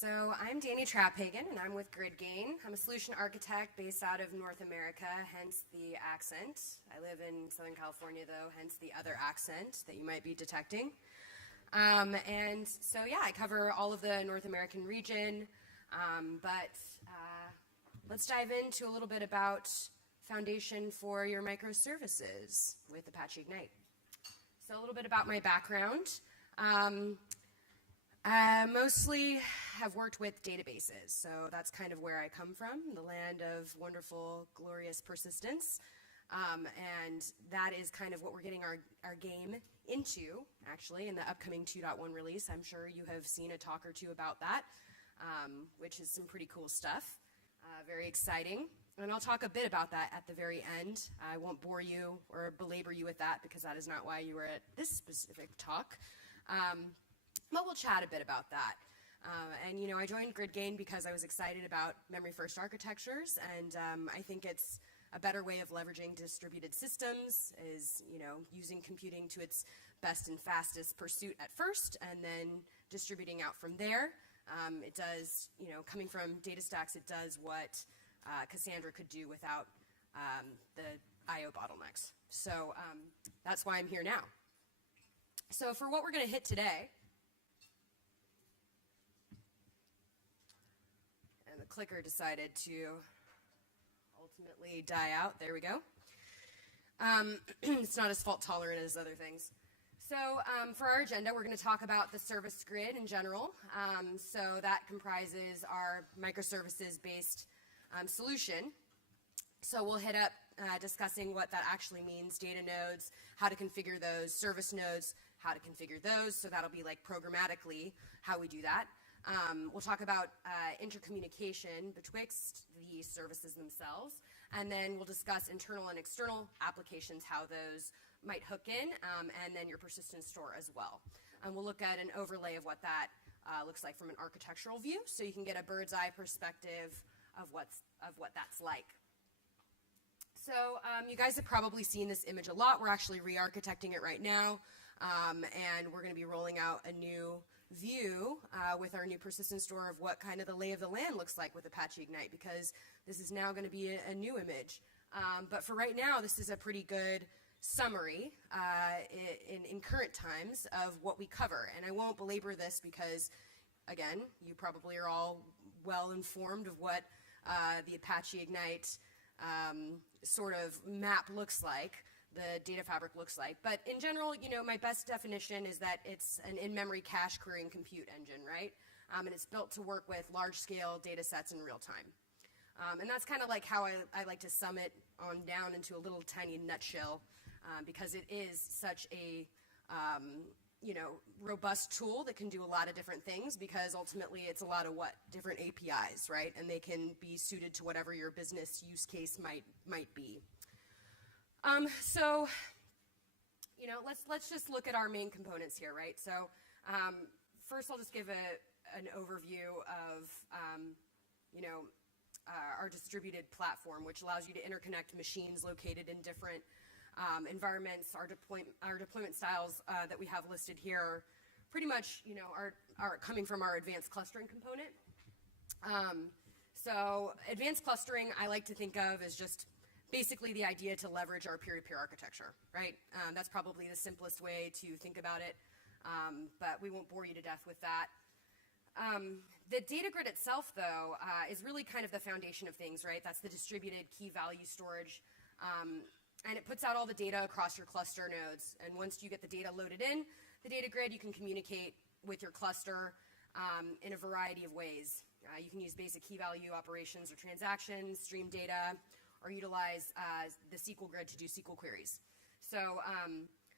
So I'm Dani Traphagen, and I'm with GridGain. I'm a solution architect based out of North America, hence the accent. I live in Southern California, though, hence the other accent that you might be detecting. And so, yeah, I cover all of the North American region, but let's dive into a little bit about foundation for your microservices with Apache Ignite. So a little bit about my background. I mostly have worked with databases, so that's kind of where I come from, the land of wonderful, glorious persistence. And that is kind of what we're getting our game into, actually, in the upcoming 2.1 release. I'm sure you have seen a talk or two about that, which is some pretty cool stuff. Very exciting. And I'll talk a bit about that at the very end. I won't bore you or belabor you with that because that is not why you were at this specific talk. But we'll chat a bit about that. And, you know, I joined GridGain because I was excited about memory-first architectures, and I think it's a better way of leveraging distributed systems is, you know, using computing to its best and fastest pursuit at first, and then distributing out from there. It does, you know, coming from data stacks, it does what Cassandra could do without the I/O bottlenecks. So that's why I'm here now. So for what we're going to hit today, and the clicker decided to ultimately die out. There we go. It's not as fault tolerant as other things. So for our agenda, we're going to talk about the service grid in general. So that comprises our microservices-based solution. So we'll hit up discussing what that actually means, data nodes, how to configure those, service nodes, how to configure those. So that'll be like programmatically how we do that. We'll talk about intercommunication betwixt the services themselves, and then we'll discuss internal and external applications, how those might hook in, and then your persistent store as well. And we'll look at an overlay of what that looks like from an architectural view, so you can get a bird's eye perspective of what that's like. So you guys have probably seen this image a lot. We're actually re-architecting it right now, and we're going to be rolling out a new view with our new persistent store of what kind of the lay of the land looks like with Apache Ignite, because this is now going to be a new image. But for right now, this is a pretty good summary in current times of what we cover. And I won't belabor this because, again, you probably are all well informed of what the Apache Ignite sort of map looks like, the data fabric looks like. But in general, you know, my best definition is that it's an in-memory cache querying compute engine, right? And it's built to work with large-scale data sets in real time. And that's kind of like how I like to sum it on down into a little tiny nutshell, because it is such a, you know, robust tool that can do a lot of different things, because ultimately it's a lot of different APIs, right? And they can be suited to whatever your business use case might be. So, you know, let's just look at our main components here, right? So, first I'll just give an overview of, you know, our distributed platform, which allows you to interconnect machines located in different environments. Our deployment styles that we have listed here pretty much, you know, are coming from our advanced clustering component. So advanced clustering I like to think of as just basically the idea to leverage our peer-to-peer architecture, right? That's probably the simplest way to think about it, but we won't bore you to death with that. The data grid itself, though, is really kind of the foundation of things, right? That's the distributed key value storage, and it puts out all the data across your cluster nodes. And once you get the data loaded in the data grid, you can communicate with your cluster in a variety of ways. You can use basic key value operations or transactions, stream data, or utilize the SQL grid to do SQL queries. So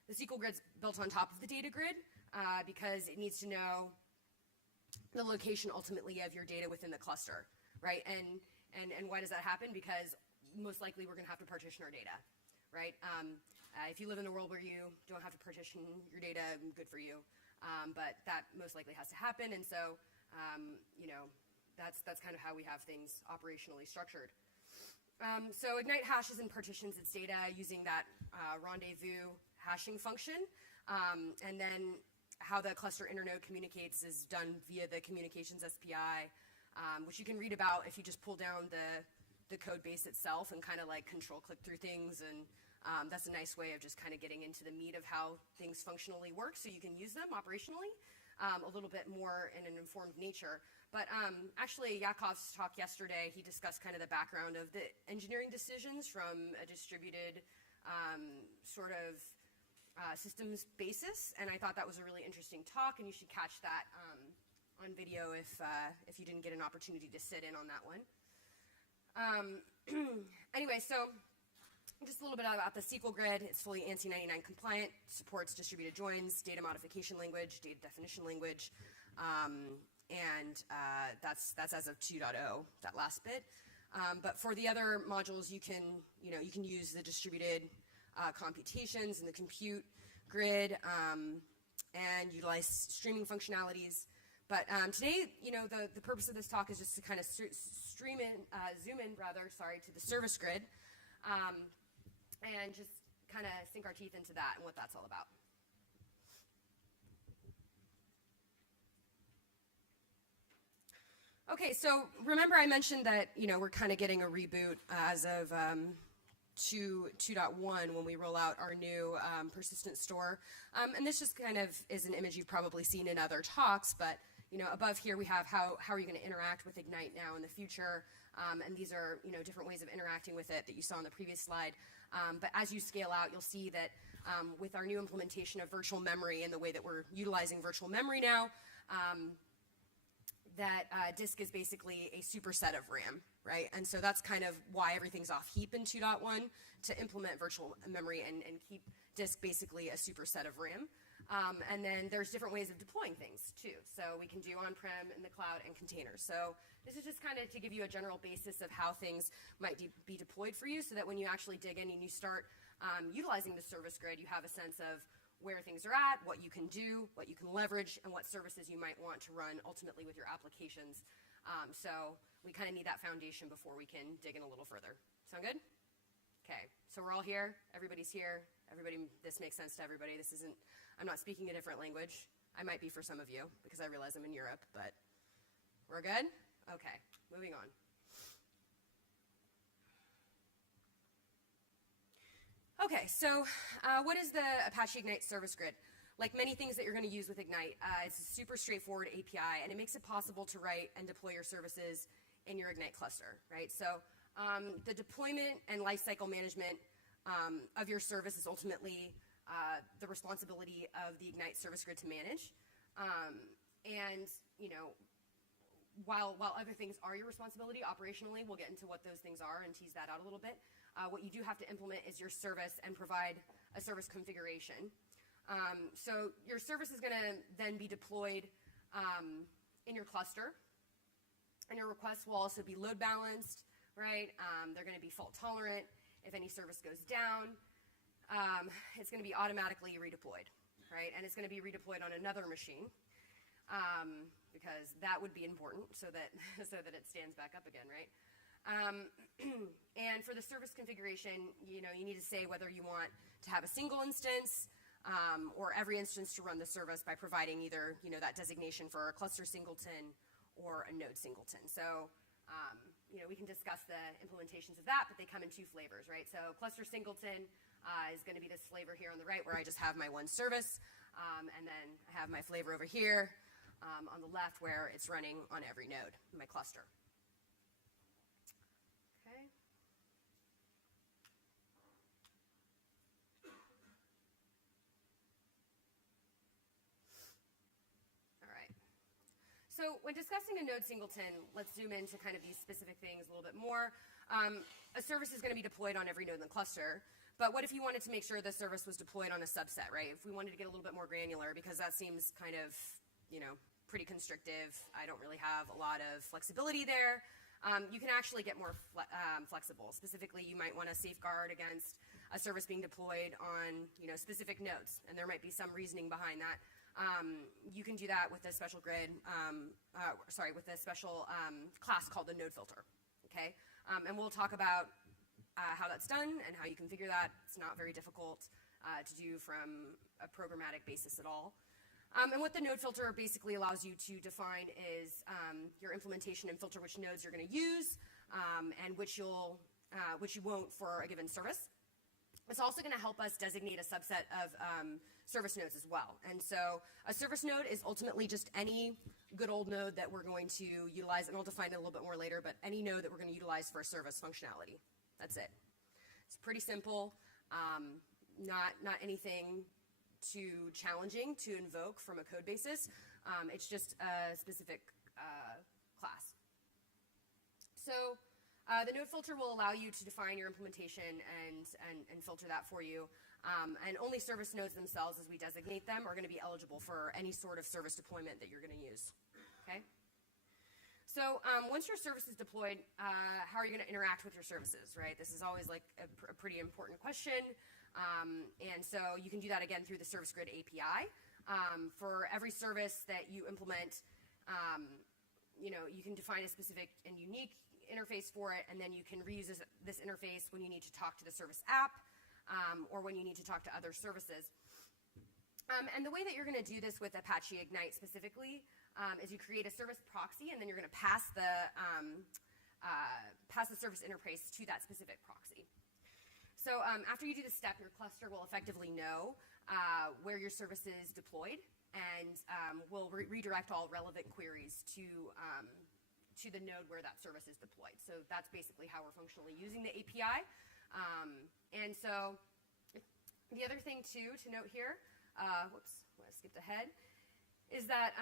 the SQL grid's built on top of the data grid because it needs to know the location ultimately of your data within the cluster, right? And why does that happen? Because most likely we're going to have to partition our data, right? If you live in a world where you don't have to partition your data, good for you. But that most likely has to happen, and so you know, that's kind of how we have things operationally structured. So Ignite hashes and partitions its data using that rendezvous hashing function, and then how the cluster internode communicates is done via the communications SPI, which you can read about if you just pull down the code base itself and kind of like control click through things, and that's a nice way of just kind of getting into the meat of how things functionally work so you can use them operationally a little bit more in an informed nature. But actually, Yakov's talk yesterday, he discussed kind of the background of the engineering decisions from a distributed sort of systems basis, and I thought that was a really interesting talk, and you should catch that on video if you didn't get an opportunity to sit in on that one. Anyway, so just a little bit about the SQL grid. It's fully ANSI 99 compliant, supports distributed joins, data modification language, data definition language, and that's as of 2.0, that last bit. But for the other modules, you can use the distributed computations and the compute grid and utilize streaming functionalities. But today, the purpose of this talk is just to kind of zoom in to the service grid and just kind of sink our teeth into that and what that's all about. Okay, so remember I mentioned that, we're kind of getting a reboot as of 2.1 when we roll out our new persistent store. And this just kind of is an image you've probably seen in other talks, but above here we have how are you going to interact with Ignite now in the future, and these are different ways of interacting with it that you saw on the previous slide. But as you scale out, you'll see that with our new implementation of virtual memory and the way that we're utilizing virtual memory now, that disk is basically a superset of RAM, right? And so that's kind of why everything's off heap in 2.1, to implement virtual memory and keep disk basically a superset of RAM. And then there's different ways of deploying things too. So we can do on-prem, in the cloud, and containers. So this is just kind of to give you a general basis of how things might be deployed for you, so that when you actually dig in and you start utilizing the service grid, you have a sense of where things are at, what you can do, what you can leverage, and what services you might want to run ultimately with your applications. So we kind of need that foundation before we can dig in a little further. Sound good? Okay, so we're all here. Everybody's here. This makes sense to everybody. I'm not speaking a different language. I might be for some of you, because I realize I'm in Europe, but we're good? Okay, moving on. Okay, so what is the Apache Ignite Service Grid? Like many things that you're going to use with Ignite, it's a super straightforward API, and it makes it possible to write and deploy your services in your Ignite cluster, right? So the deployment and lifecycle management of your service is ultimately the responsibility of the Ignite Service Grid to manage. And while other things are your responsibility operationally, we'll get into what those things are and tease that out a little bit. What you do have to implement is your service and provide a service configuration. So your service is going to then be deployed in your cluster, and your requests will also be load balanced, right? They're going to be fault tolerant. If any service goes down, it's going to be automatically redeployed, right? And it's going to be redeployed on another machine, because that would be important so that it stands back up again, right? And for the service configuration, you need to say whether you want to have a single instance or every instance to run the service by providing either that designation for a cluster singleton or a node singleton. So we can discuss the implementations of that, but they come in two flavors, right? So cluster singleton is going to be this flavor here on the right, where I just have my one service, and then I have my flavor over here on the left, where it's running on every node in my cluster. Okay. All right. So when discussing a node singleton, let's zoom into kind of these specific things a little bit more. A service is going to be deployed on every node in the cluster. But what if you wanted to make sure the service was deployed on a subset, right? If we wanted to get a little bit more granular, because that seems kind of, pretty constrictive. I don't really have a lot of flexibility there. You can actually get more flexible. Specifically, you might want to safeguard against a service being deployed on, specific nodes, and there might be some reasoning behind that. You can do that with a special grid, with a special class called the node filter, okay? And we'll talk about how that's done and how you configure that. It's not very difficult to do from a programmatic basis at all. And what the node filter basically allows you to define is your implementation and filter which nodes you're going to use and which you won't for a given service. It's also going to help us designate a subset of service nodes as well. And so a service node is ultimately just any good old node that we're going to utilize, and I'll define it a little bit more later, but any node that we're going to utilize for a service functionality. That's it. It's pretty simple, not anything too challenging to invoke from a code basis. It's just a specific class. So the node filter will allow you to define your implementation and filter that for you. And only service nodes themselves, as we designate them, are going to be eligible for any sort of service deployment that you're going to use. Okay? So once your service is deployed, how are you going to interact with your services, right? This is always like a pretty important question. And so you can do that again through the Service Grid API. For every service that you implement, you can define a specific and unique interface for it, and then you can reuse this interface when you need to talk to the service app or when you need to talk to other services. And the way that you're going to do this with Apache Ignite specifically is you create a service proxy, and then you're going to pass the service interface to that specific proxy. So after you do this step, your cluster will effectively know where your service is deployed, and will redirect all relevant queries to the node where that service is deployed. So that's basically how we're functionally using the API. And so the other thing, too, to note here, whoops, I skipped ahead, is that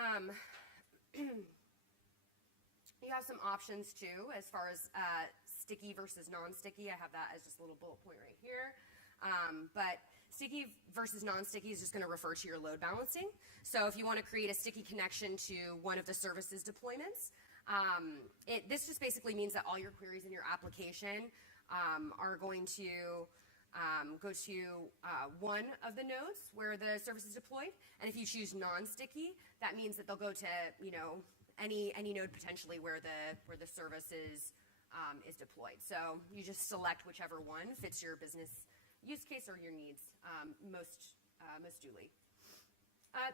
you have some options, too, as far as sticky versus non-sticky. I have that as just a little bullet point right here. But sticky versus non-sticky is just going to refer to your load balancing. So if you want to create a sticky connection to one of the services deployments, this just basically means that all your queries in your application are going to go to one of the nodes where the service is deployed. And if you choose non-sticky, that means that they'll go to any node potentially where the service is deployed. So you just select whichever one fits your business use case or your needs most duly.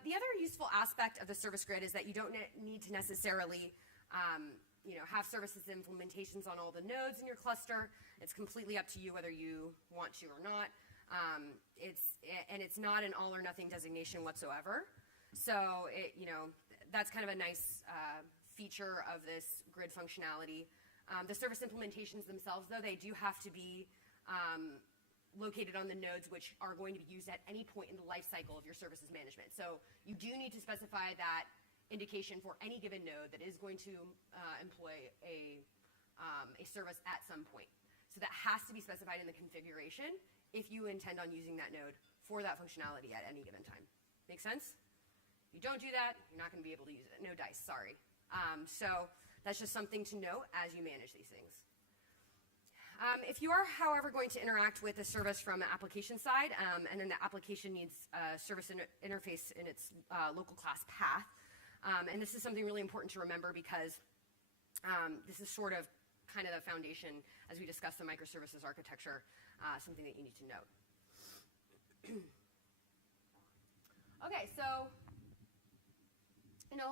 The other useful aspect of the service grid is that you don't need to necessarily have services implementations on all the nodes in your cluster. It's completely up to you whether you want to or not. It's not an all or nothing designation whatsoever. So that's kind of a nice feature of this grid functionality. The service implementations themselves, though, they do have to be located on the nodes which are going to be used at any point in the life cycle of your services management. So you do need to specify that indication for any given node that is going to employ a service at some point. So that has to be specified in the configuration if you intend on using that node for that functionality at any given time. Make sense? If you don't do that, you're not going to be able to use it. No dice, sorry. So that's just something to note as you manage these things. If you are, however, going to interact with a service from the application side, and then the application needs a service interface in its local class path, and this is something really important to remember because this is sort of kind of the foundation as we discuss the microservices architecture, something that you need to note. Okay, so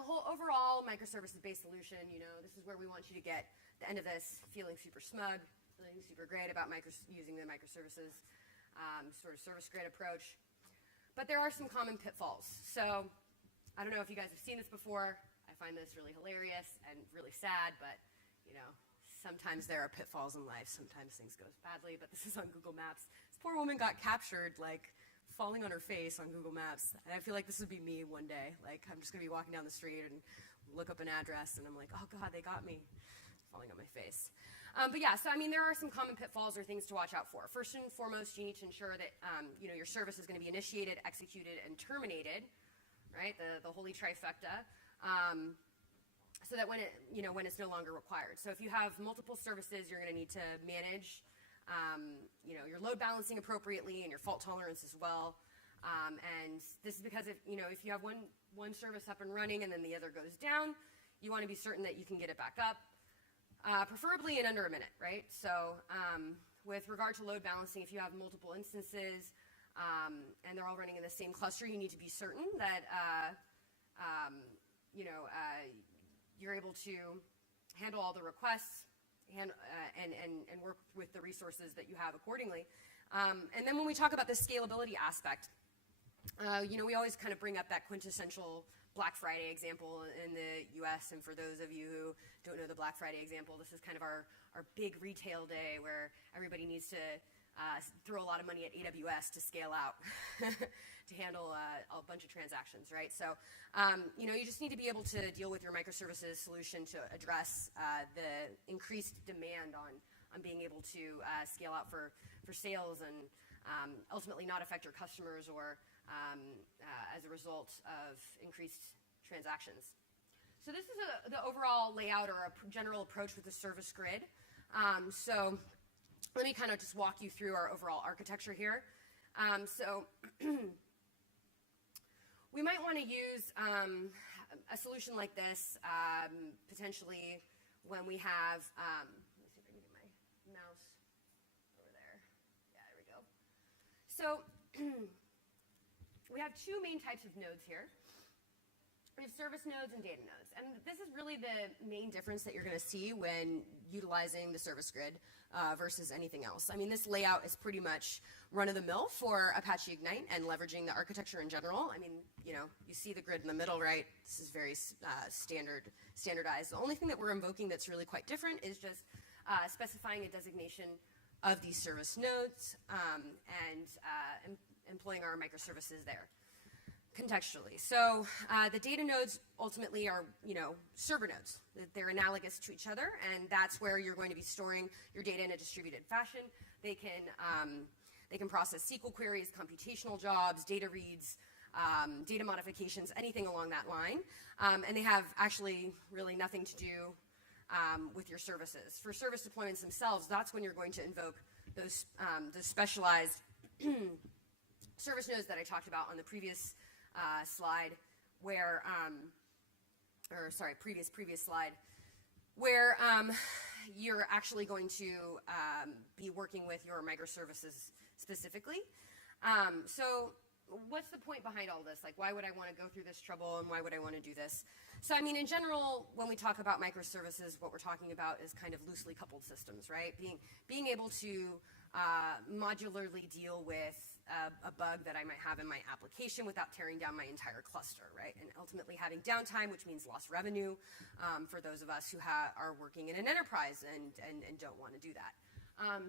whole overall microservices-based solution, this is where we want you to get the end of this feeling super smug, feeling super great about using the microservices sort of service grid approach. But there are some common pitfalls. So I don't know if you guys have seen this before. I find this really hilarious and really sad, but sometimes there are pitfalls in life. Sometimes things go badly, but this is on Google Maps. This poor woman got captured, falling on her face on Google Maps. And I feel like this would be me one day. I'm just going to be walking down the street and look up an address, and I'm like, oh, God, they got me. Falling on my face. But yeah, so there are some common pitfalls or things to watch out for. First and foremost, you need to ensure that your service is going to be initiated, executed, and terminated, right? The holy trifecta, so that when it's no longer required. So if you have multiple services, you're going to need to manage your load balancing appropriately and your fault tolerance as well. And this is because if you have one service up and running and then the other goes down, you want to be certain that you can get it back up. Preferably in under a minute, right? So with regard to load balancing, if you have multiple instances and they're all running in the same cluster, you need to be certain that you're able to handle all the requests and work with the resources that you have accordingly. And then when we talk about the scalability aspect, we always kind of bring up that quintessential Black Friday example in the US, and for those of you who don't know the Black Friday example, this is kind of our big retail day where everybody needs to throw a lot of money at AWS to scale out to handle a bunch of transactions, right? So, you just need to be able to deal with your microservices solution to address the increased demand on being able to scale out for sales and ultimately not affect your customers or as a result of increased transactions. So this is the overall layout or a general approach with the service grid. So let me kind of just walk you through our overall architecture here. So we might want to use a solution like this potentially when we have, let me see if I can get my mouse over there. Yeah, there we go. So we have two main types of nodes here. We have service nodes and data nodes. And this is really the main difference that you're going to see when utilizing the service grid versus anything else. I mean, this layout is pretty much run-of-the-mill for Apache Ignite and leveraging the architecture in general. I mean, you see the grid in the middle, right? This is very standardized. The only thing that we're invoking that's really quite different is just specifying a designation of these service nodes and employing our microservices there contextually. So the data nodes ultimately are, server nodes. They're analogous to each other, and that's where you're going to be storing your data in a distributed fashion. They can process SQL queries, computational jobs, data reads, data modifications, anything along that line. And they have actually really nothing to do with your services. For service deployments themselves, that's when you're going to invoke those specialized service nodes that I talked about on the previous slide, where, previous slide, where you're actually going to be working with your microservices specifically. So what's the point behind all this? Like, why would I want to go through this trouble, and why would I want to do this? So, I mean, in general, when we talk about microservices, what we're talking about is kind of loosely coupled systems, right? Being able to modularly deal with a bug that I might have in my application without tearing down my entire cluster, right? And ultimately having downtime, which means lost revenue for those of us who are working in an enterprise and don't want to do that.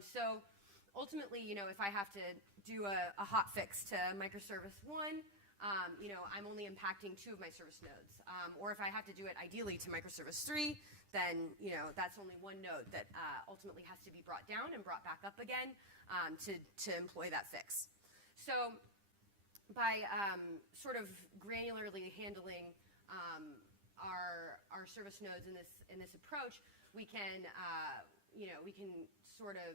So ultimately, if I have to do a hot fix to microservice 1, I'm only impacting 2 of my service nodes. Or if I have to do it ideally to microservice 3, then, that's only 1 node that ultimately has to be brought down and brought back up again to employ that fix. So by sort of granularly handling our service nodes in this approach, we can sort of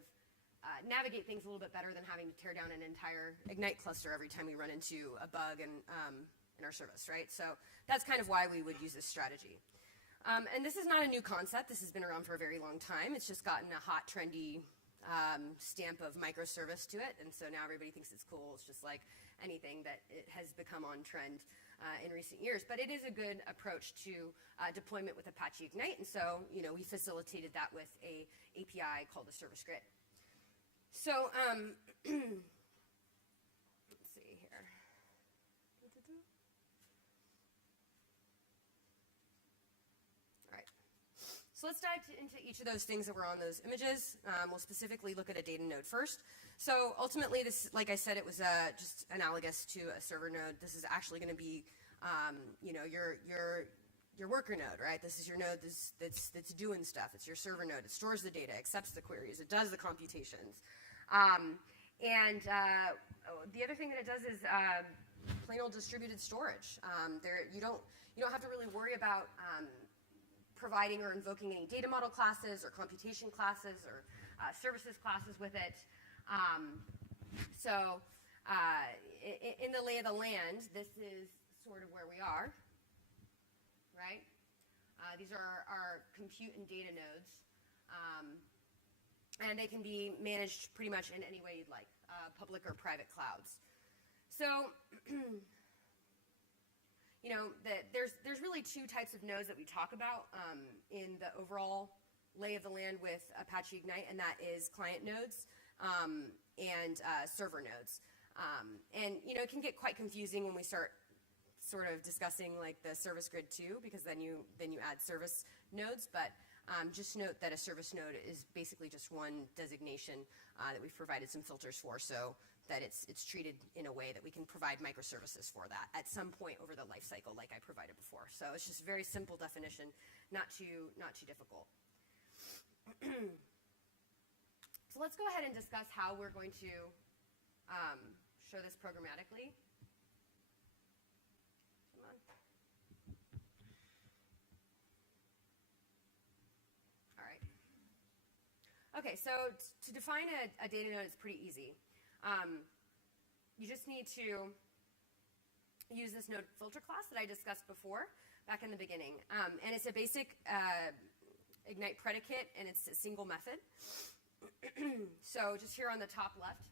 navigate things a little bit better than having to tear down an entire Ignite cluster every time we run into a bug in our service, right? So that's kind of why we would use this strategy. And this is not a new concept. This has been around for a very long time. It's just gotten a hot, trendy stamp of microservice to it, and so now everybody thinks it's cool. It's just like anything that it has become on trend in recent years. But it is a good approach to deployment with Apache Ignite, and so we facilitated that with a API called the Service Grid. So let's see here. All right. So let's dive into each of those things that were on those images. We'll specifically look at a data node first. So ultimately, this, like I said, it was just analogous to a server node. This is actually going to be, your worker node, right? This is your node that's doing stuff. It's your server node. It stores the data, accepts the queries, it does the computations. The other thing that it does is plain old distributed storage. You don't have to really worry about providing or invoking any data model classes or computation classes or services classes with it. In the lay of the land, this is sort of where we are, right? These are our compute and data nodes. And they can be managed pretty much in any way you'd like, public or private clouds. So, there's really two types of nodes that we talk about in the overall lay of the land with Apache Ignite, and that is client nodes and server nodes. And it can get quite confusing when we start sort of discussing like the service grid too, because then you add service nodes. But just note that a service node is basically just one designation that we've provided some filters for, so that it's treated in a way that we can provide microservices for that at some point over the life cycle, like I provided before. So it's just a very simple definition, not too difficult. So let's go ahead and discuss how we're going to show this programmatically. Come on. All right. Okay, so to define a data node is pretty easy. You just need to use this node filter class that I discussed before back in the beginning. And it's a basic Ignite predicate, and it's a single method. So just here on the top left.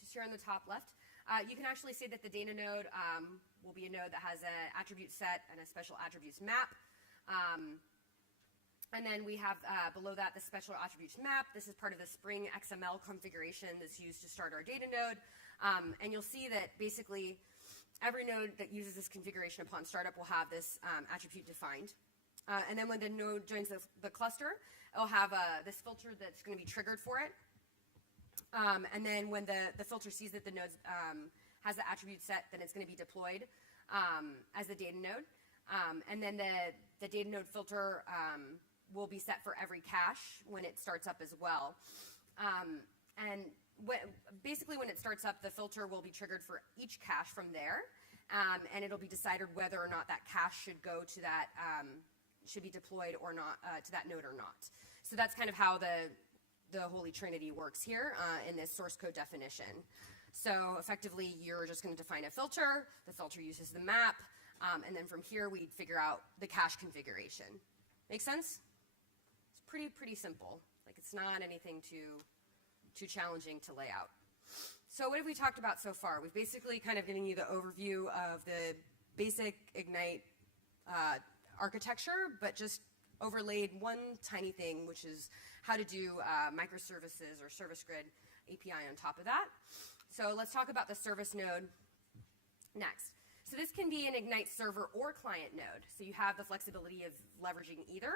Just here on the top left. You can actually say that the data node will be a node that has an attribute set and a special attributes map. And then we have below that the special attributes map. This is part of the Spring XML configuration that's used to start our data node. And you'll see that basically every node that uses this configuration upon startup will have this attribute defined. And then when the node joins the cluster, it'll have this filter that's going to be triggered for it. And then when the filter sees that the node has the attribute set, then it's going to be deployed as a data node. And then the data node filter will be set for every cache when it starts up as well. And basically when it starts up, the filter will be triggered for each cache from there. And it'll be decided whether or not that cache should go to that, should be deployed or not, to that node or not. So that's kind of how the Holy Trinity works here in this source code definition. So effectively, you're just going to define a filter. The filter uses the map. And then from here, we figure out the cache configuration. Make sense? It's pretty simple. Like, it's not anything too challenging to lay out. So what have we talked about so far? We've basically kind of given you the overview of the basic Ignite architecture, but just overlaid one tiny thing, which is how to do microservices or service grid API on top of that. So let's talk about the service node next. So this can be an Ignite server or client node. So you have the flexibility of leveraging either.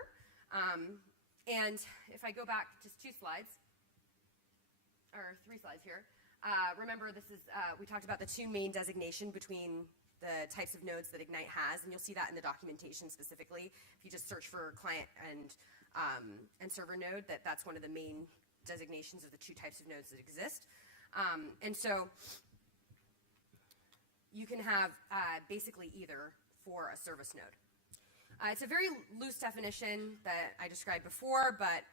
And if I go back just 2 slides, or 3 slides here, remember this is, we talked about the 2 main designation between the types of nodes that Ignite has, and you'll see that in the documentation specifically. If you just search for client and server node, that's one of the main designations of the 2 types of nodes that exist. And so you can have basically either for a service node. It's a very loose definition that I described before, but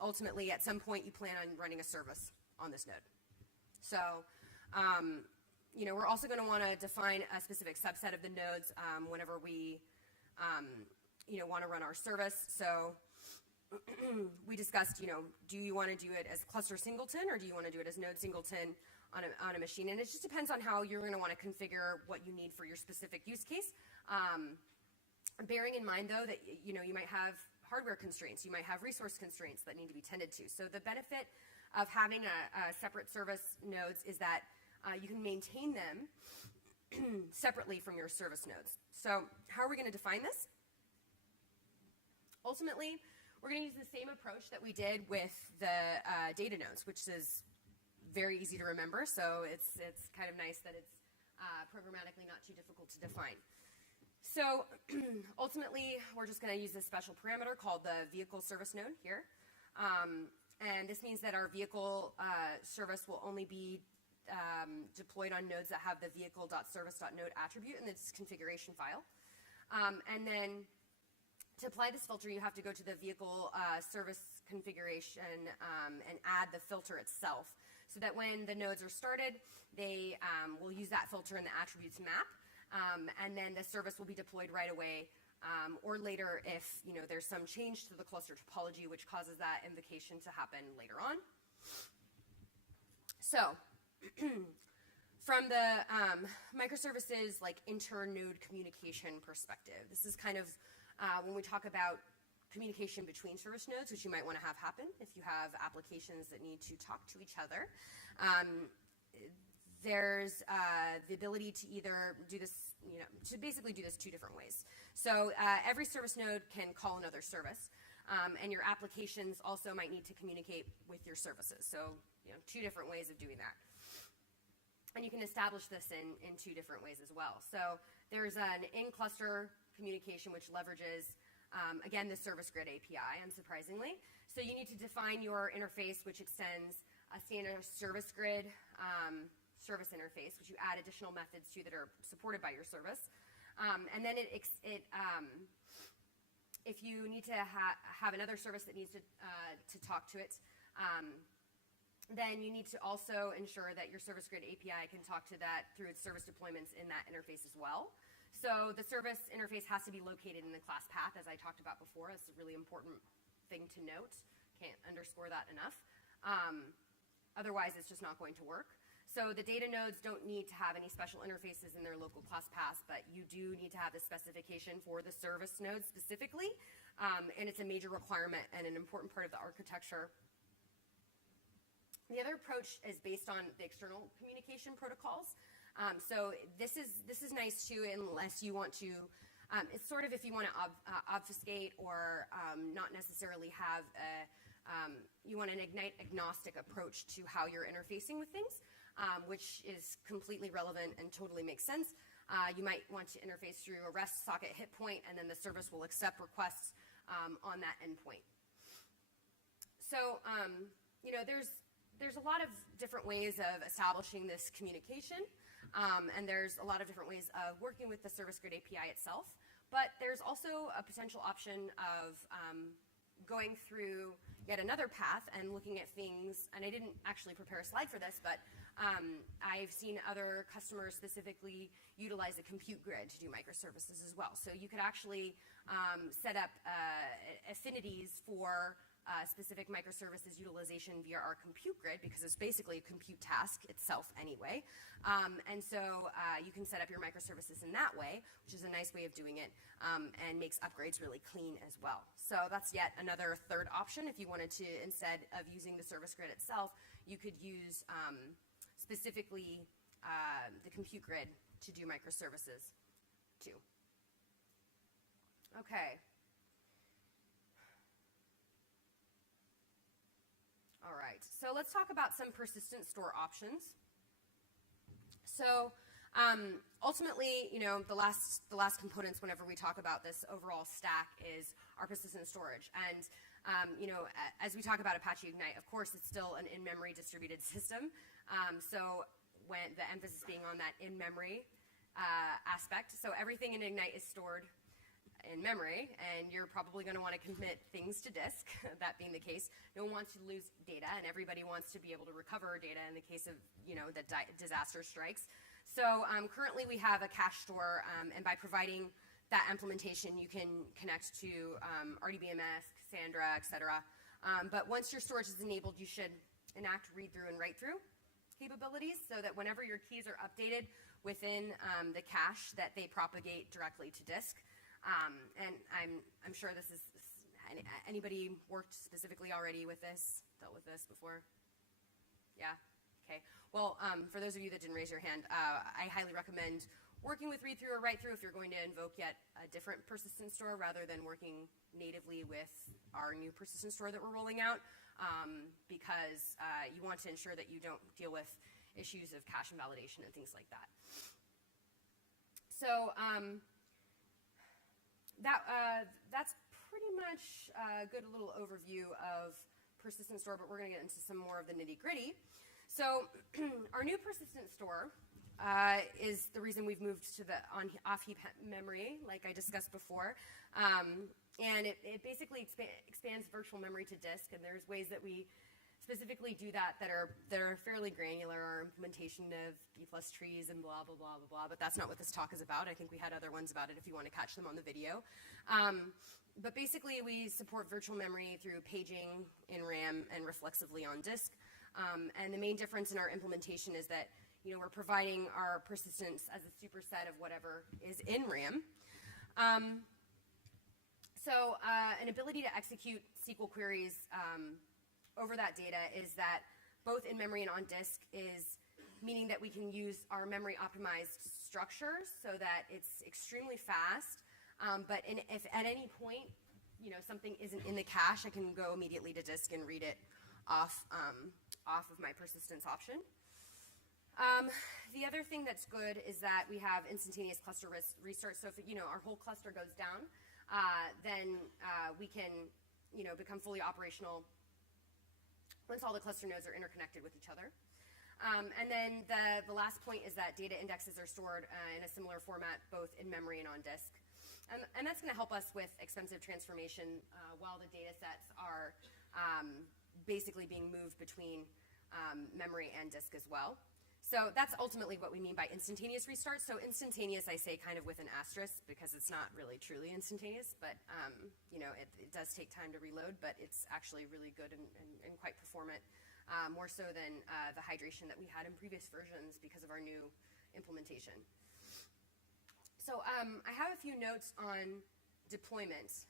ultimately at some point you plan on running a service on this node. So we're also going to want to define a specific subset of the nodes whenever we want to run our service. So we discussed, do you want to do it as cluster singleton, or do you want to do it as node singleton on a machine? And it just depends on how you're going to want to configure what you need for your specific use case. Bearing in mind, though, that you might have hardware constraints, you might have resource constraints that need to be tended to. So the benefit of having a separate service nodes is that you can maintain them separately from your service nodes. So how are we going to define this? Ultimately, we're going to use the same approach that we did with the data nodes, which is very easy to remember. So it's kind of nice that it's programmatically not too difficult to define. So ultimately, we're just going to use this special parameter called the vehicle service node here. And this means that our vehicle service will only be deployed on nodes that have the vehicle.service.node attribute in this configuration file. And then to apply this filter, you have to go to the vehicle service configuration and add the filter itself, so that when the nodes are started, they will use that filter in the attributes map. And then the service will be deployed right away, or later if there's some change to the cluster topology, which causes that invocation to happen later on. So from the microservices like inter-node communication perspective. This is kind of when we talk about communication between service nodes, which you might want to have happen if you have applications that need to talk to each other. There's the ability to either do this, to basically do this two different ways. So every service node can call another service, and your applications also might need to communicate with your services. So, two different ways of doing that. And you can establish this in two different ways as well. So there's an in-cluster communication which leverages, again, the Service Grid API, unsurprisingly. So you need to define your interface, which extends a standard Service Grid service interface, which you add additional methods to that are supported by your service. And then if you need to have another service that needs to talk to it, then you need to also ensure that your Service Grid API can talk to that through its service deployments in that interface as well. So the service interface has to be located in the class path, as I talked about before. It's a really important thing to note. Can't underscore that enough. Otherwise, it's just not going to work. So the data nodes don't need to have any special interfaces in their local class paths, but you do need to have the specification for the service node specifically, and it's a major requirement and an important part of the architecture. The other approach is based on the external communication protocols. So this is nice too, unless you want to. It's sort of if you want to obfuscate or not necessarily have you want an Ignite agnostic approach to how you're interfacing with things, which is completely relevant and totally makes sense. You might want to interface through a REST socket hit point, and then the service will accept requests on that endpoint. So there's a lot of different ways of establishing this communication, and there's a lot of different ways of working with the Service Grid API itself, but there's also a potential option of going through yet another path and looking at things, and I didn't actually prepare a slide for this, but I've seen other customers specifically utilize a compute grid to do microservices as well. So you could actually set up affinities for specific microservices utilization via our compute grid, because it's basically a compute task itself anyway. And so you can set up your microservices in that way, which is a nice way of doing it, and makes upgrades really clean as well. So that's yet another third option. If you wanted to, instead of using the service grid itself, you could use specifically the compute grid to do microservices too. Okay. All right, so let's talk about some persistent store options. So ultimately, the last components whenever we talk about this overall stack is our persistent storage. And as we talk about Apache Ignite, of course, it's still an in-memory distributed system. So when the emphasis being on that in-memory aspect, so everything in Ignite is stored in memory, and you're probably going to want to commit things to disk. That being the case, no one wants to lose data, and everybody wants to be able to recover data in the case of that disaster strikes. So currently we have a cache store, and by providing that implementation, you can connect to RDBMS, Cassandra, etc. But once your storage is enabled, you should enact read-through and write-through capabilities, so that whenever your keys are updated within the cache, that they propagate directly to disk. And I'm sure this is, anybody worked specifically already with this, dealt with this before? Yeah? Okay. Well, for those of you that didn't raise your hand, I highly recommend working with read-through or write-through if you're going to invoke yet a different persistent store rather than working natively with our new persistent store that we're rolling out, because you want to ensure that you don't deal with issues of cache invalidation and things like that. So, that's pretty much a good little overview of persistent store, but we're going to get into some more of the nitty-gritty. So our new persistent store is the reason we've moved to the off-heap memory, like I discussed before. And it basically expands virtual memory to disk, and there's ways that we specifically do that are fairly granular, our implementation of B+ trees and blah, blah, blah, blah, blah, but that's not what this talk is about. I think we had other ones about it if you want to catch them on the video. But basically, we support virtual memory through paging in RAM and reflexively on disk. And the main difference in our implementation is that we're providing our persistence as a superset of whatever is in RAM. So an ability to execute SQL queries over that data is that both in memory and on disk is meaning that we can use our memory optimized structures so that it's extremely fast. But if at any point, something isn't in the cache, I can go immediately to disk and read it off of my persistence option. The other thing that's good is that we have instantaneous cluster restart. So if our whole cluster goes down, then we can become fully operational once all the cluster nodes are interconnected with each other. And then the last point is that data indexes are stored in a similar format both in memory and on disk. And that's going to help us with expensive transformation while the data sets are basically being moved between memory and disk as well. So that's ultimately what we mean by instantaneous restart. So instantaneous, I say kind of with an asterisk because it's not really truly instantaneous, but it does take time to reload, but it's actually really good and quite performant, more so than the hydration that we had in previous versions because of our new implementation. So I have a few notes on deployment.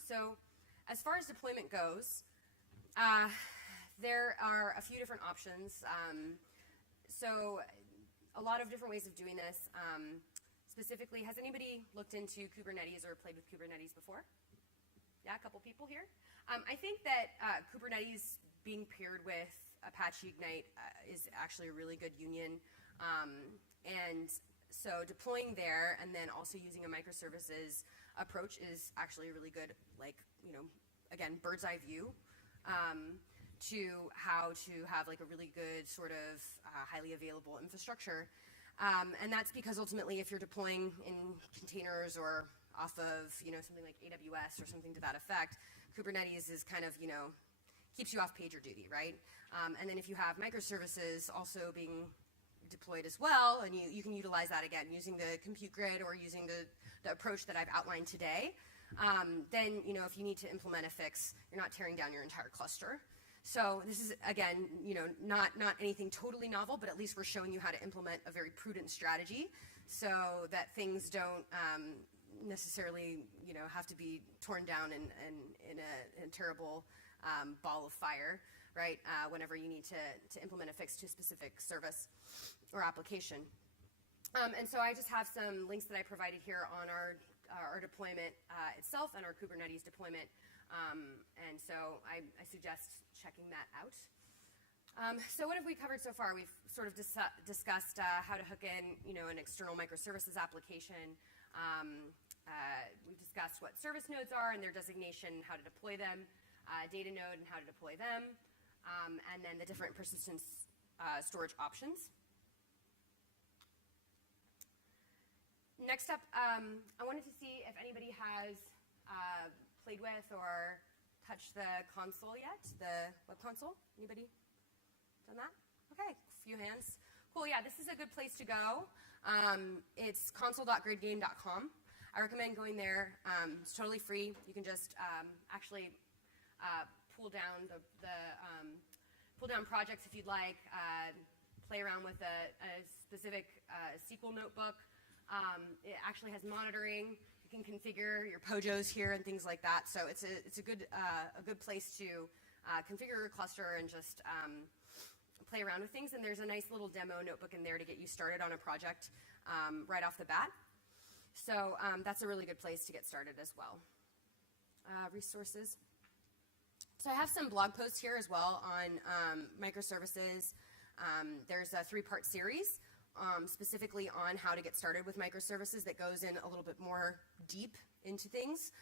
So as far as deployment goes, there are a few different options. So a lot of different ways of doing this. Specifically, has anybody looked into Kubernetes or played with Kubernetes before? Yeah, a couple people here. I think that Kubernetes being paired with Apache Ignite is actually a really good union. And so deploying there and then also using a microservices approach is actually a really good, again, bird's eye view to how to have a really good sort of highly available infrastructure. And that's because ultimately if you're deploying in containers or off of, something like AWS or something to that effect, Kubernetes is kind of, keeps you off pager duty, right? And then if you have microservices also being deployed as well, and you can utilize that again using the compute grid or using the approach that I've outlined today, then, if you need to implement a fix, you're not tearing down your entire cluster. So this is, again, not anything totally novel, but at least we're showing you how to implement a very prudent strategy so that things don't necessarily, have to be torn down in a terrible ball of fire, right, whenever you need to implement a fix to a specific service or application. And so I just have some links that I provided here on our deployment itself and our Kubernetes deployment. And so I suggest checking that out. So what have we covered so far? We've sort of discussed how to hook in, an external microservices application. We've discussed what service nodes are and their designation, how to deploy them, data node and how to deploy them, and then the different persistence storage options. Next up, I wanted to see if anybody has played with or touched the console yet, the web console. Anybody done that? Okay, a few hands. Cool, yeah, this is a good place to go. It's console.gridgain.com. I recommend going there. It's totally free. You can just actually pull down pull down projects if you'd like, play around with a specific SQL notebook. It actually has monitoring. You can configure your POJOs here and things like that. So it's a good place to configure your cluster and just play around with things. And there's a nice little demo notebook in there to get you started on a project right off the bat. So that's a really good place to get started as well. Resources. So I have some blog posts here as well on microservices. There's a 3-part series specifically on how to get started with microservices that goes in a little bit more deep into things.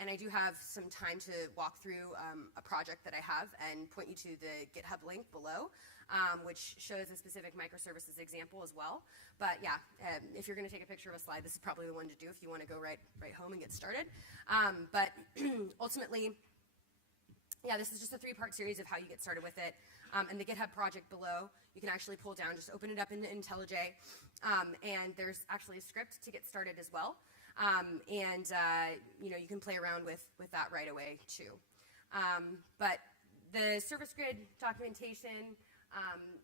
And I do have some time to walk through a project that I have and point you to the GitHub link below, which shows a specific microservices example as well. But yeah, if you're going to take a picture of a slide, this is probably the one to do if you want to go right home and get started. But ultimately, yeah, this is just a 3-part series of how you get started with it. And the GitHub project below, you can actually pull down, just open it up into IntelliJ, and there's actually a script to get started as well. You can play around with that right away too. But the service grid documentation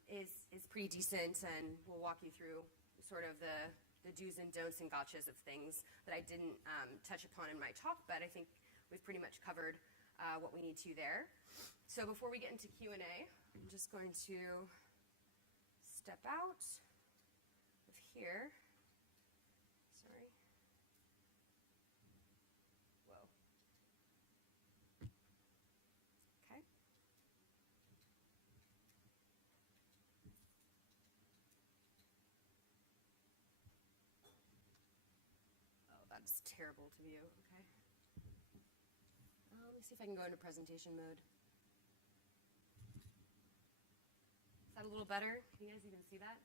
is pretty decent, and we'll walk you through sort of the do's and don'ts and gotchas of things that I didn't touch upon in my talk, but I think we've pretty much covered what we need to there. So before we get into Q&A, I'm just going to step out of here. Sorry. Whoa. Okay. Oh, that's terrible to view. Okay. Let me see if I can go into presentation mode. Is that a little better? Can you guys even see that?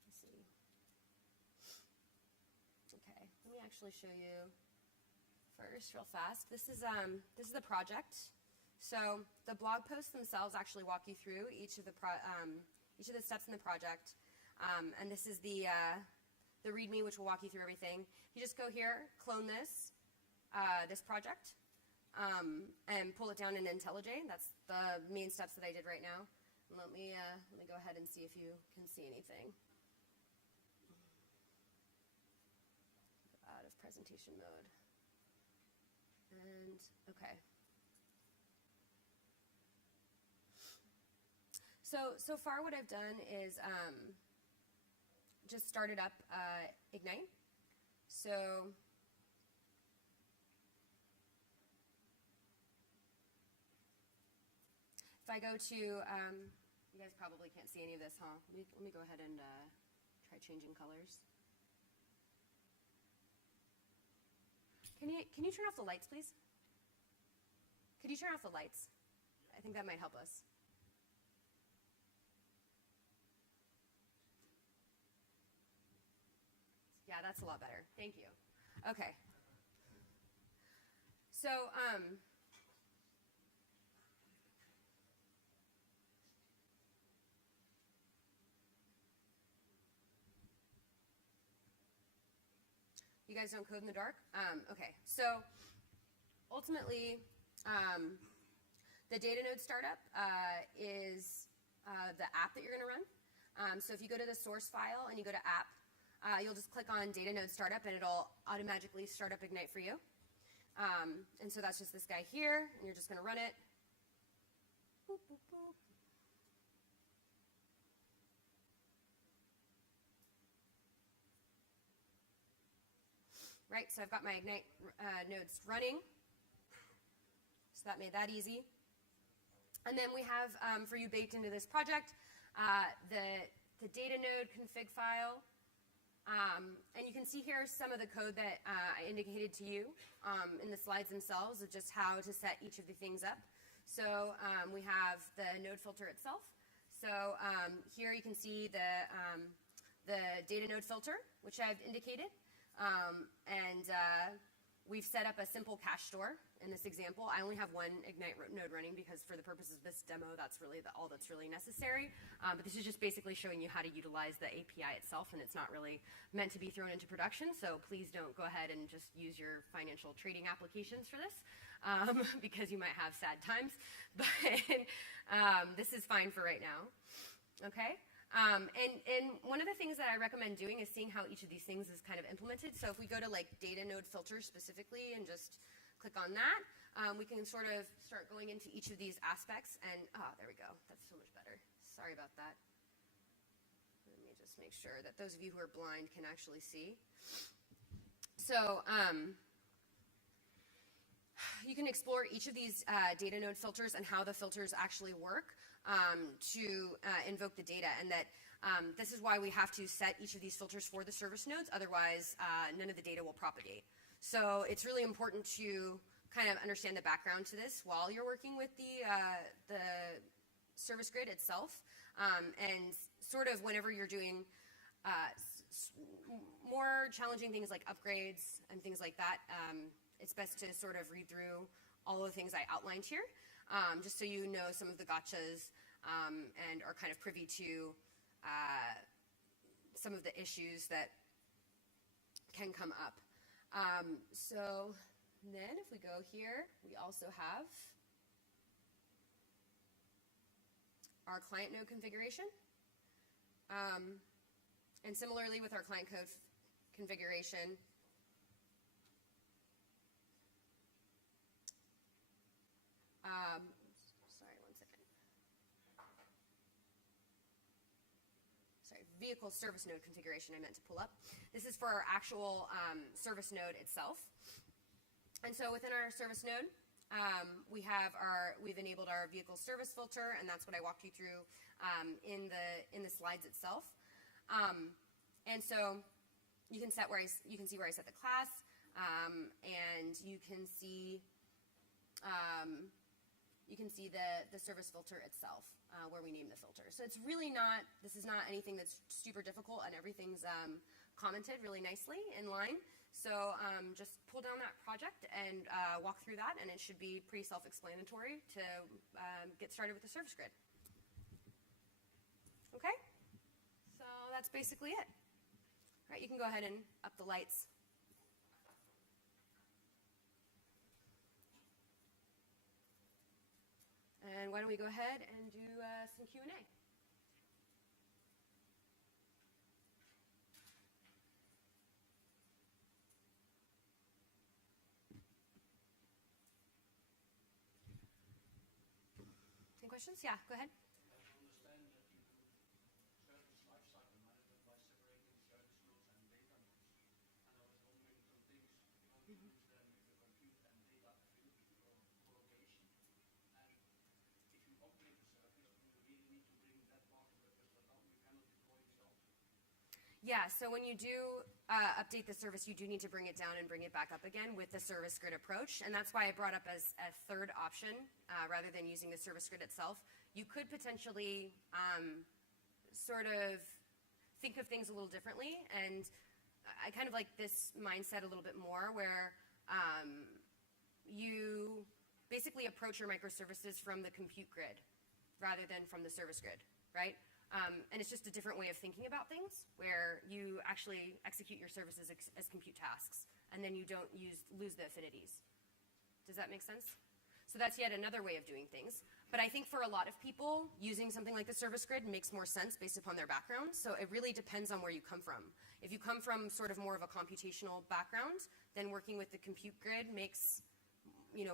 Let me see. Okay, let me actually show you first real fast. This is the project. So the blog posts themselves actually walk you through each of the steps in the project. And this is the README, which will walk you through everything. You just go here, clone this project, and pull it down in IntelliJ. That's the main steps that I did right now. And let me go ahead and see if you can see anything. Go out of presentation mode. And okay. So far what I've done is just started up Ignite. So if I go to, you guys probably can't see any of this, huh? Let me go ahead and try changing colors. Can you turn off the lights, please? Could you turn off the lights? I think that might help us. Yeah, that's a lot better. Thank you. Okay. So, you guys don't code in the dark? Okay. So, ultimately, the data node startup is the app that you're going to run. So if you go to the source file and you go to app, you'll just click on data node startup and it'll automatically start up Ignite for you. And so that's just this guy here, and you're just going to run it. Boop, boop, boop. Right, so I've got my Ignite nodes running. So that made that easy. And then we have, for you baked into this project, the data node config file. And you can see here some of the code that I indicated to you in the slides themselves of just how to set each of the things up. So we have the node filter itself. So here you can see the data node filter, which I've indicated. And we've set up a simple cache store in this example. I only have one Ignite node running because for the purposes of this demo, that's really all that's really necessary. But this is just basically showing you how to utilize the API itself, and it's not really meant to be thrown into production. So please don't go ahead and just use your financial trading applications for this because you might have sad times. But this is fine for right now. Okay. And one of the things that I recommend doing is seeing how each of these things is kind of implemented. So if we go to like data node filter specifically and just click on that, we can sort of start going into each of these aspects. And there we go. That's so much better. Sorry about that. Let me just make sure that those of you who are blind can actually see. So you can explore each of these data node filters and how the filters actually work to invoke the data, and that this is why we have to set each of these filters for the service nodes. Otherwise, none of the data will propagate. So it's really important to kind of understand the background to this while you're working with the service grid itself, and sort of whenever you're doing more challenging things like upgrades and things like that, it's best to sort of read through all the things I outlined here, just so you know some of the gotchas and are kind of privy to some of the issues that can come up. So then if we go here, we also have our client node configuration. And similarly with our client code configuration, sorry, one second. Sorry, vehicle service node configuration I meant to pull up. This is for our actual service node itself. And so within our service node, we've enabled our vehicle service filter, and that's what I walked you through in the slides itself. And so you can see where I set the class, and you can see the service filter itself, where we name the filter. So it's really not, this is not anything that's super difficult, and everything's commented really nicely in line. So just pull down that project and walk through that, and it should be pretty self-explanatory to get started with the service grid. Okay? So that's basically it. All right, you can go ahead and up the lights. And why don't we go ahead and do some Q&A. Any questions? Yeah, go ahead. Yeah, so when you do update the service, you do need to bring it down and bring it back up again with the service grid approach, and that's why I brought up as a third option rather than using the service grid itself. You could potentially sort of think of things a little differently, and I kind of like this mindset a little bit more where you basically approach your microservices from the compute grid rather than from the service grid, right? And it's just a different way of thinking about things where you actually execute your services as compute tasks, and then you don't lose the affinities. Does that make sense? So that's yet another way of doing things. But I think for a lot of people, using something like the service grid makes more sense based upon their background. So it really depends on where you come from. If you come from sort of more of a computational background, then working with the compute grid makes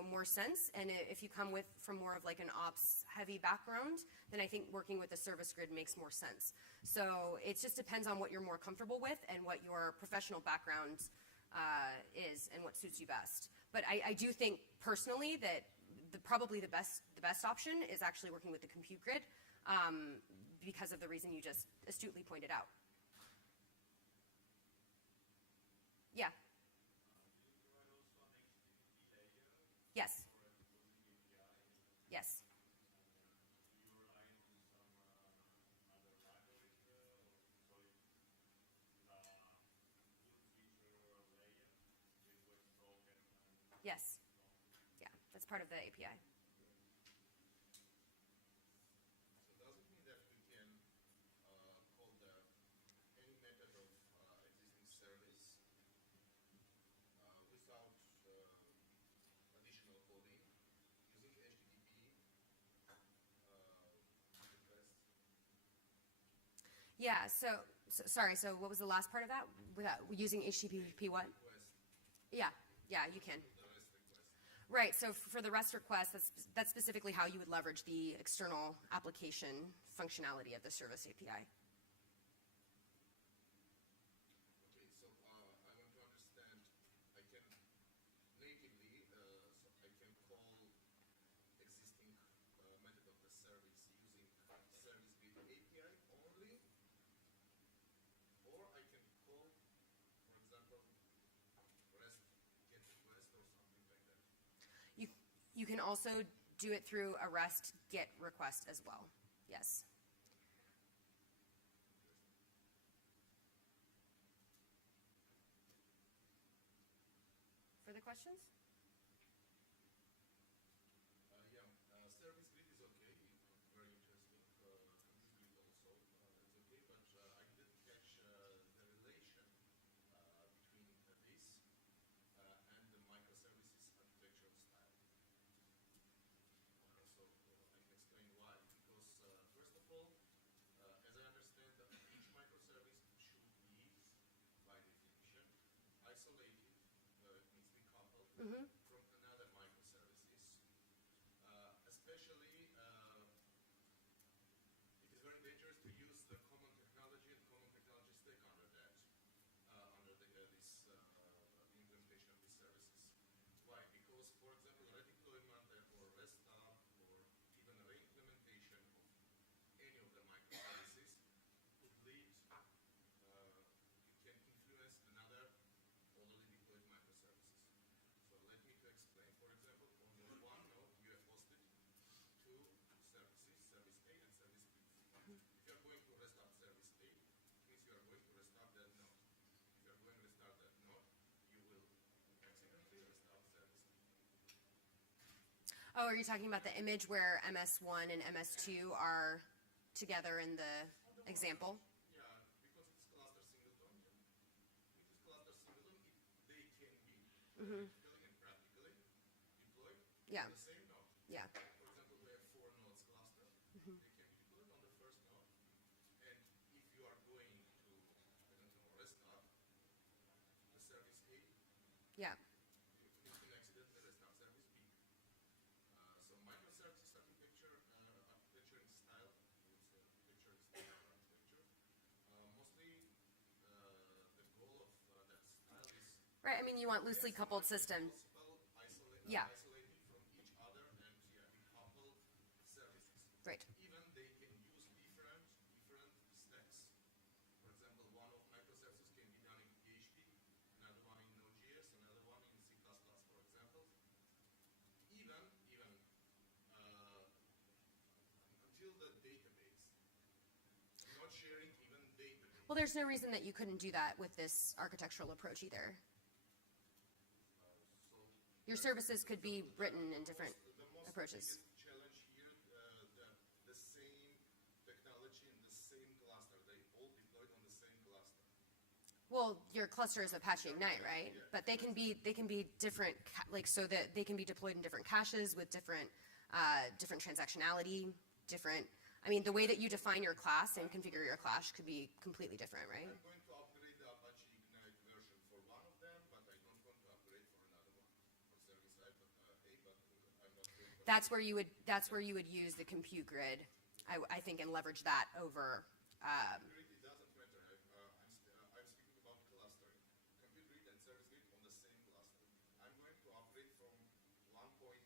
more sense. And if you come from more of like an ops heavy background, then I think working with the service grid makes more sense. So it just depends on what you're more comfortable with and what your professional background is and what suits you best. But I do think personally that probably the best option is actually working with the compute grid because of the reason you just astutely pointed out. Yeah. Yes. Yes. Yes. Yeah, that's part of the API. So does it mean that we can call any method of existing service without additional coding using HTTP requests? Yeah, sorry, so what was the last part of that? Without using HTTP what? Yeah, you can. Right, so for the REST request, that's specifically how you would leverage the external application functionality of the service API. Okay, so I want to understand, I can natively, so I can call existing method of the service using service grid API only, or I can call, for example, REST get request or something like that. You can also do it through a REST GET request as well. Yes. Further questions? Yeah, service grid is okay, very interesting. Compute grid also, it's okay, but I didn't catch from another microservices. Especially, it is very dangerous to use the common technology and common technology stack under that, under this implementation of these services. Why? Because, for example, redeployment or restart or even re-implementation of any of the microservices could lead, it can influence another already deployed microservices. So let me to explain. For example, on your one node, you have hosted two services, service A and service B. If you are going to restart service A, it means you are going to restart that node. If you are going to restart that node, you will accidentally restart service B. Oh, are you talking about the image where MS1 and MS2 are together in the example? Yeah, because it's cluster singleton. It is cluster singleton. They can be theoretically and practically deployed Yeah. on the same node. Yeah. For example, we have 4 nodes cluster. They can be deployed on the first node. And if you are going to, I don't know, restart the service A, Yeah. you can accidentally restart service B. So microservices architecture, architecturing style, it's architecturing style architecture. Mostly, the goal of that style is Right. I mean, you want loosely coupled systems. possible Yeah. isolated from each other and decouple services. Right. Even they can use different stacks. For example, one of microservices can be done in PHP, another one in Node.js, another one in C++, for example. Even until the database, not sharing even database. Well, there's no reason that you couldn't do that with this architectural approach either. So Your services could be written in different the most approaches. biggest challenge here, the same technology in the same cluster. They all deployed on the same cluster. Well, your cluster is Apache Ignite, right? But they can be different, so that they can be deployed in different caches with different transactionality, different. I mean, the way that you define your class and configure your class could be completely different, right? I'm going to upgrade the Apache Ignite version for one of them, but I don't want to upgrade for another one. For service A, but I'm not going to. That's where you would use the compute grid, I think, and leverage that over. Grid, it doesn't matter. I'm speaking about clustering. Compute grid and service grid on the same cluster. I'm going to upgrade from 1.9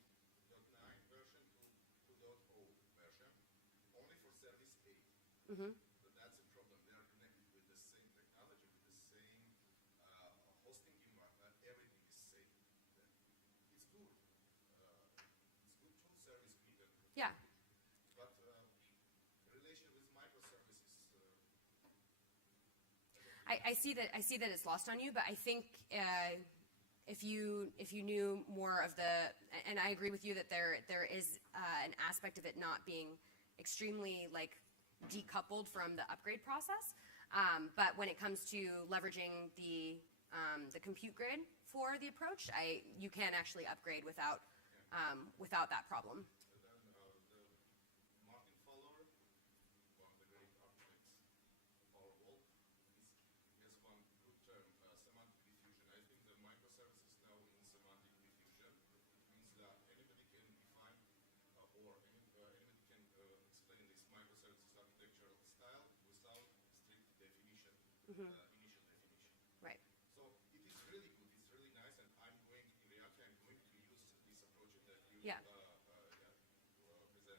version to 2.0 version only for service A. But that's a problem. They are connected with the same technology, with the same hosting environment. Everything is safe. It's good. It's good to service grid. Yeah. But relation with microservices. I see that it's lost on you, but I think if you knew more of and I agree with you that there is an aspect of it not being extremely decoupled from the upgrade process, but when it comes to leveraging the compute grid for the approach, you can actually upgrade without that problem. Then Martin Fowler, one of the great architects of our world, has one good term, semantic diffusion. I think the microservices now in semantic diffusion means that anybody can define or anybody can explain this microservices architectural style without strict definition, initial definition. Right. So it is really good, it's really nice, and in reality, I'm going to use this approach that you Yeah. presented. But it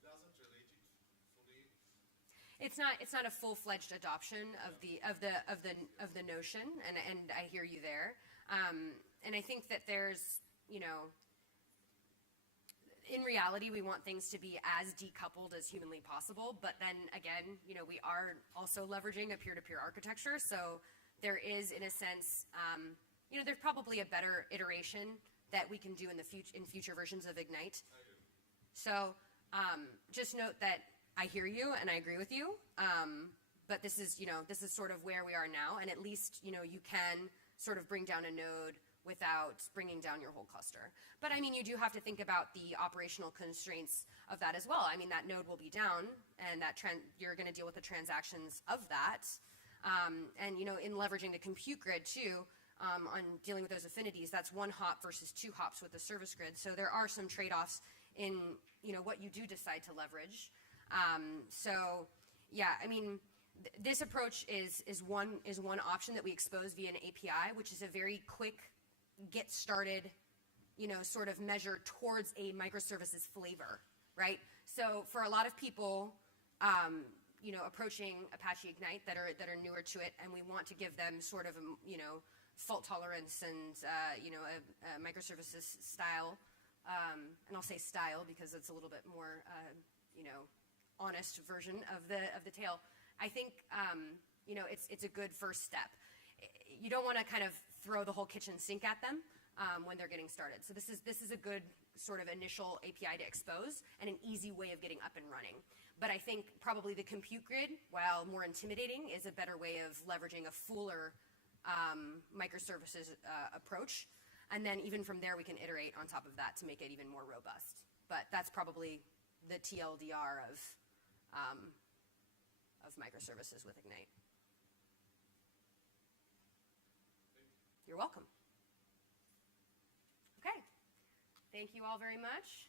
doesn't relate it fully. It's not a full-fledged adoption of the notion, and I hear you there. And I think that there's, in reality, we want things to be as decoupled as humanly possible. But then again, we are also leveraging a peer-to-peer architecture, so there is, in a sense, there's probably a better iteration that we can do in future versions of Ignite. So just note that I hear you and I agree with you, but this is sort of where we are now, and at least you can sort of bring down a node without bringing down your whole cluster. But I mean, you do have to think about the operational constraints of that as well. I mean, that node will be down, and you're going to deal with the transactions of that. And in leveraging the compute grid too, on dealing with those affinities, that's 1 hop versus 2 hops with the service grid. So there are some trade-offs in, what you do decide to leverage. So yeah, I mean, this approach is one option that we expose via an API, which is a very quick get started, sort of measure towards a microservices flavor, right? So for a lot of people, approaching Apache Ignite that are newer to it, and we want to give them sort of fault tolerance and a microservices style, and I'll say style because it's a little bit more honest version of the tale. I think it's a good first step. You don't want to kind of throw the whole kitchen sink at them when they're getting started. So this is a good sort of initial API to expose and an easy way of getting up and running. But I think probably the compute grid, while more intimidating, is a better way of leveraging a fuller microservices approach. And then even from there, we can iterate on top of that to make it even more robust. But that's probably the TLDR of microservices with Ignite. You're welcome. Okay. Thank you all very much.